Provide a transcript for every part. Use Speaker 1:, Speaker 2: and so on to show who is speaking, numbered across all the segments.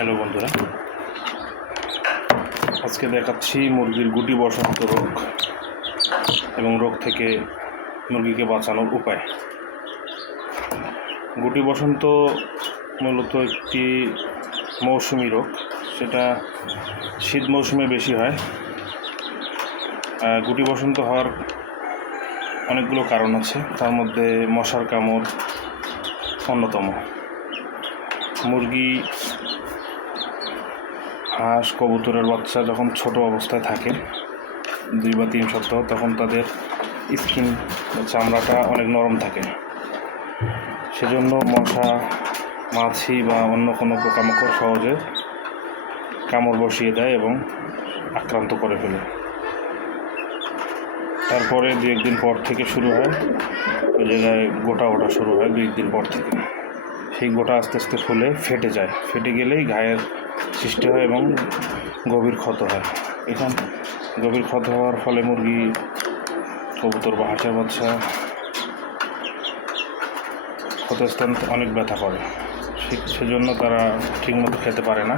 Speaker 1: Hello বন্ধুরা। আজকে দেখাচ্ছি মুরগির গুটি বসন্ত রোগ এবং রোগ থেকে মুরগিকে বাঁচানোর উপায়। গুটি বসন্ত মূলত একটি মৌসুমি রোগ, সেটা শীত মৌসুমে বেশি হয়। গুটি বসন্ত হওয়ার অনেকগুলো কারণ আছে, তার মধ্যে মশার কামড় অন্যতম। মুরগি হাঁস, কবুতরের বাচ্চা যখন ছোট অবস্থায় থাকে, দুই বা তিন সপ্তাহ, তখন তাদের স্কিন চামড়াটা অনেক নরম থাকে। সেজন্য মশা, মাছি বা অন্য কোনো পোকামাকড় সহজে কামড় বসিয়ে দেয় এবং আক্রান্ত করে ফেলে। তারপরে দু একদিন পর থেকে শুরু হয়, ওই জায়গায় গোটা ওটা শুরু হয় দুই একদিন পর থেকে। সেই গোটা আস্তে আস্তে ফুলে, ফেটে যায়। ফেটে গেলেই ঘায়ের সৃষ্টি হয় এবং গভীর ক্ষত হয়। এখান গভীর ক্ষত হওয়ার ফলে মুরগি, কবুতর বা হাঁসের বাচ্চা ক্ষতস্থান অনেক ব্যথা করে। সেজন্য তারা ঠিকমতো খেতে পারে না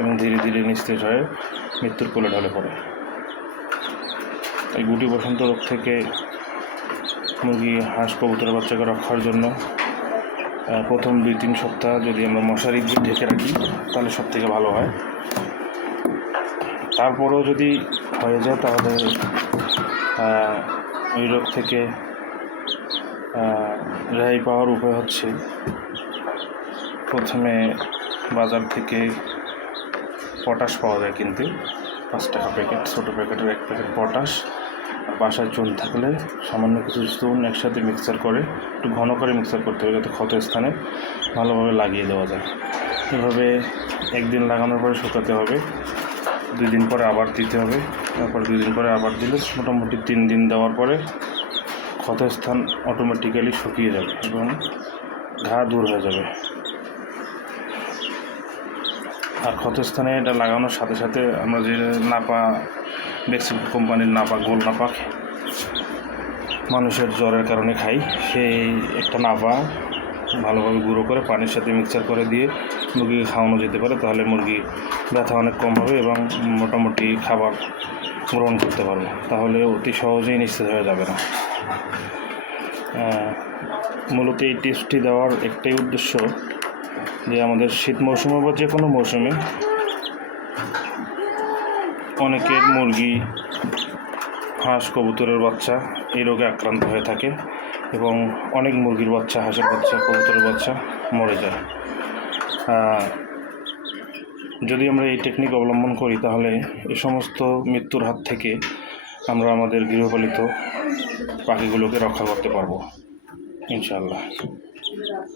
Speaker 1: এবং ধীরে ধীরে নিস্তেজ হয়ে মৃত্যুর কোলে ঢলে পড়ে। এই গুটি বসন্ত রোগ থেকে মুরগি, হাঁস কবুতরের বাচ্চাকে রক্ষার জন্য প্রথম দুই তিন সপ্তাহ যদি আমরা মশারি দিয়ে ঢেকে রাখি, তাহলে সব থেকে ভালো হয়। তারপরেও যদি হয়ে যায়, তাহলে ওই রোগ থেকে রেহাই পাওয়ার উপায় হচ্ছে প্রথমে বাজার থেকে পটাশ পাওয়া যায় কিন্তু, পাঁচ টাকা প্যাকেট, ছোটো প্যাকেটের এক প্যাকেট পটাশ। বাসায় চুন থাকলে সামান্য কিছু চুন একসাথে মিক্সার করে, একটু ঘন করে মিক্সার করতে হবে যাতে ক্ষত স্থানে ভালোভাবে লাগিয়ে দেওয়া যায়। এভাবে একদিন লাগানোর পরে শুকাতে হবে দুই দিন পরে আবার দিতে হবে, তারপরে দুই দিন পরে আবার দিলে মোটামুটি তিন দিন দেওয়ার পরে ক্ষতস্থান অটোমেটিক্যালি শুকিয়ে যাবে এবং ঘা দূর হয়ে যাবে। আর ক্ষতস্থানে এটা লাগানোর সাথে সাথে আমরা যে নাপা মেক্সিকো কোম্পানির নাপা, গোল নাপা মানুষের জ্বরের কারণে খাই। সেই একটা নাপা ভালোভাবে গুঁড়ো করে পানির সাথে মিক্সার করে দিয়ে মুরগিকে খাওয়ানো যেতে পারে, তাহলে মুরগি ব্যথা অনেক কম হবে এবং মোটামুটি খাবার গ্রহণ করতে পারবে। তাহলে অতি সহজেই নিশ্চিত হয়ে যাবে না। মূলত এই টিপসটি দেওয়ার একটাই উদ্দেশ্য যে আমাদের শীত মৌসুমে বা যে কোনো মৌসুমে অনেকের মুরগি, হাঁস, কবুতরের বাচ্চা এই রোগে আক্রান্ত হয়ে থাকে এবং অনেক মুরগির বাচ্চা, হাঁসের বাচ্চা, কবুতরের বাচ্চা মরে যায়। যদি আমরা এই টেকনিক অবলম্বন করি তাহলে এই সমস্ত মৃত্যুর হাত থেকে আমরা আমাদের গৃহপালিত পাখিগুলোকে রক্ষা করতে পারব, ইনশাআল্লাহ।